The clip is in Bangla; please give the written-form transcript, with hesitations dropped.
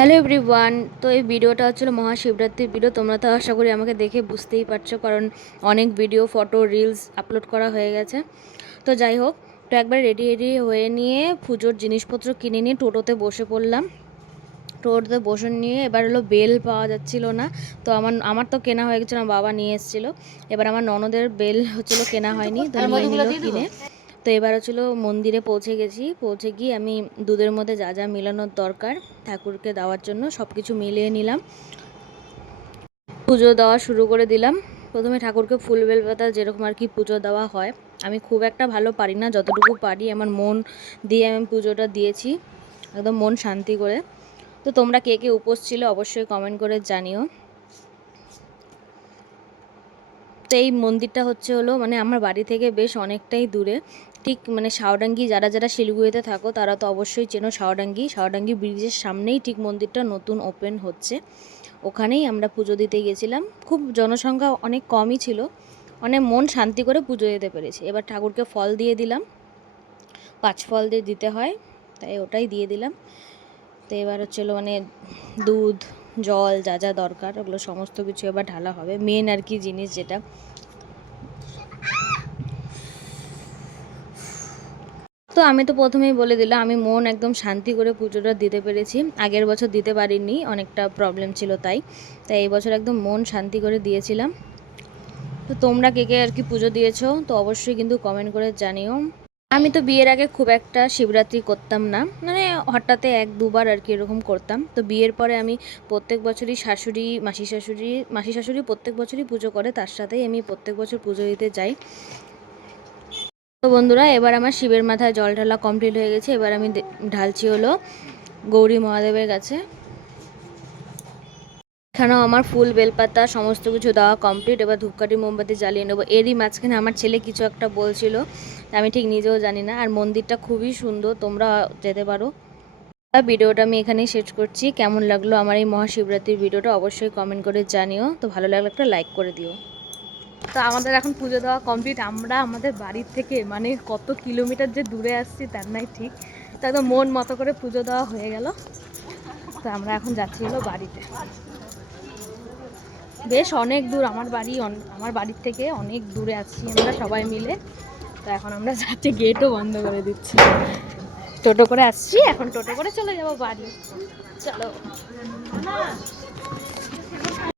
Hello everyone. তো এই ভিডিওটা হচ্ছিল মহাশিবরাত্রির ভিডিও। তোমরা তো আশা করি আমাকে দেখে বুঝতেই পারছো, কারণ অনেক ভিডিও, ফটো, রিলস আপলোড করা হয়ে গেছে। তো যাই হোক, তো একবার রেডি রেডি হয়ে নিয়ে পুজোর জিনিসপত্র কিনে নিয়ে টোটোতে বসে পড়লাম। টোটোতে বসে নিয়ে এবার হলো বেল পাওয়া যাচ্ছিল না। তো আমার তো কেনা হয়ে গেছিলো, আমার বাবা নিয়ে এসেছিলো। এবার আমার ননদের বেল হচ্ছিলো কেনা হয়নি, তো নিয়ে নিল কিনে। তো এবার হচ্ছিলো মন্দিরে পৌঁছে গেছি। পৌঁছে গিয়ে আমি দুধের মধ্যে যা যা মেলানোর দরকার ঠাকুরকে দেওয়ার জন্য সব কিছু মিলিয়ে নিলাম। পুজো দেওয়া শুরু করে দিলাম। প্রথমে ঠাকুরকে ফুল বেলপাতা যেরকম আর কি পুজো দেওয়া হয়, আমি খুব একটা ভালো পারি না, যতটুকু পারি আমার মন দিয়ে আমি পুজোটা দিয়েছি, একদম মন শান্তি করে। তো তোমরা কে কে উপোস ছিলে অবশ্যই কমেন্ট করে জানিও। তো এই মন্দিরটা হলো মানে আমার বাড়ি থেকে বেশ অনেকটাই দূরে, ঠিক মানে সাওডাঙ্গি, যারা যারা শিলিগুড়িতে থাকো তারা তো অবশ্যই চেনো সাওডাঙ্গি ব্রিজের সামনেই ঠিক মন্দিরটা নতুন ওপেন হচ্ছে। ওখানেই আমরা পুজো দিতে গেছিলাম। খুব জনসংখ্যা অনেক কমই ছিল, অনেক মন শান্তি করে পুজো দিতে পেরেছি। এবার ঠাকুরকে ফল দিয়ে দিলাম, 5 ফল দিয়ে দিতে হয়, তাই ওটাই দিয়ে দিলাম। তো এবার মানে দুধ, জল যা যা দরকার ওগুলো সমস্ত কিছু এবার ঢালা হবে, মেন আর কি জিনিস যেটা। তো আমি তো প্রথমেই বলে দিলাম, আমি মন একদম শান্তি করে পুজোটা দিতে পেরেছি। আগের বছর দিতে পারিনি, অনেকটা প্রবলেম ছিল, তাই এই বছর একদম মন শান্তি করে দিয়েছিলাম। তো তোমরা কে কে আর কি পুজো দিয়েছো তো অবশ্যই কিন্তু কমেন্ট করে জানিও। আমি তো বিয়ের আগে খুব একটা শিবরাত্রি করতাম না, মানে হঠাৎ 1-2বার আর কি এরকম করতাম। তো বিয়ের পরে আমি প্রত্যেক বছরই মাসি শাশুড়ি প্রত্যেক বছরই পুজো করে, তার সাথেই আমি প্রত্যেক বছর পুজো দিতে যাই। তো বন্ধুরা, এবার আমার শিবের মাথায় জল ঢালা কমপ্লিট হয়ে গেছে। এবার আমি ঢালছি গৌরী মহাদেবের কাছে। এখানেও আমার ফুল বেলপাতা সমস্ত কিছু দেওয়া কমপ্লিট। এবার ধূপকাঠি মোমবাতি জ্বালিয়ে নেবো। এরই মাঝখানে আমার ছেলে কিছু একটা বলছিল, আমি ঠিক নিজেও জানি না। আর মন্দিরটা খুবই সুন্দর, তোমরা যেতে পারো। ভিডিওটা আমি এখানেই শেষ করছি। কেমন লাগলো আমার এই মহাশিবরাত্রির ভিডিওটা অবশ্যই কমেন্ট করে জানিও। তো ভালো লাগলে একটা লাইক করে দিও। তো আমাদের এখন পুজো দেওয়া কমপ্লিট। আমরা আমাদের বাড়ির থেকে মানে কত কিলোমিটার যে দূরে আসছি তার নাই ঠিক। তো একদম মন মতো করে পুজো দেওয়া হয়ে গেল। তো আমরা এখন যাচ্ছি বাড়িতে। বেশ অনেক দূর আমার বাড়ির থেকে অনেক দূরে আসছি আমরা সবাই মিলে। তো এখন আমরা যাচ্ছি, গেটও বন্ধ করে দিচ্ছি। টোটো করে আসছি, এখন টোটো করে চলে যাবো বাড়ি। চলো।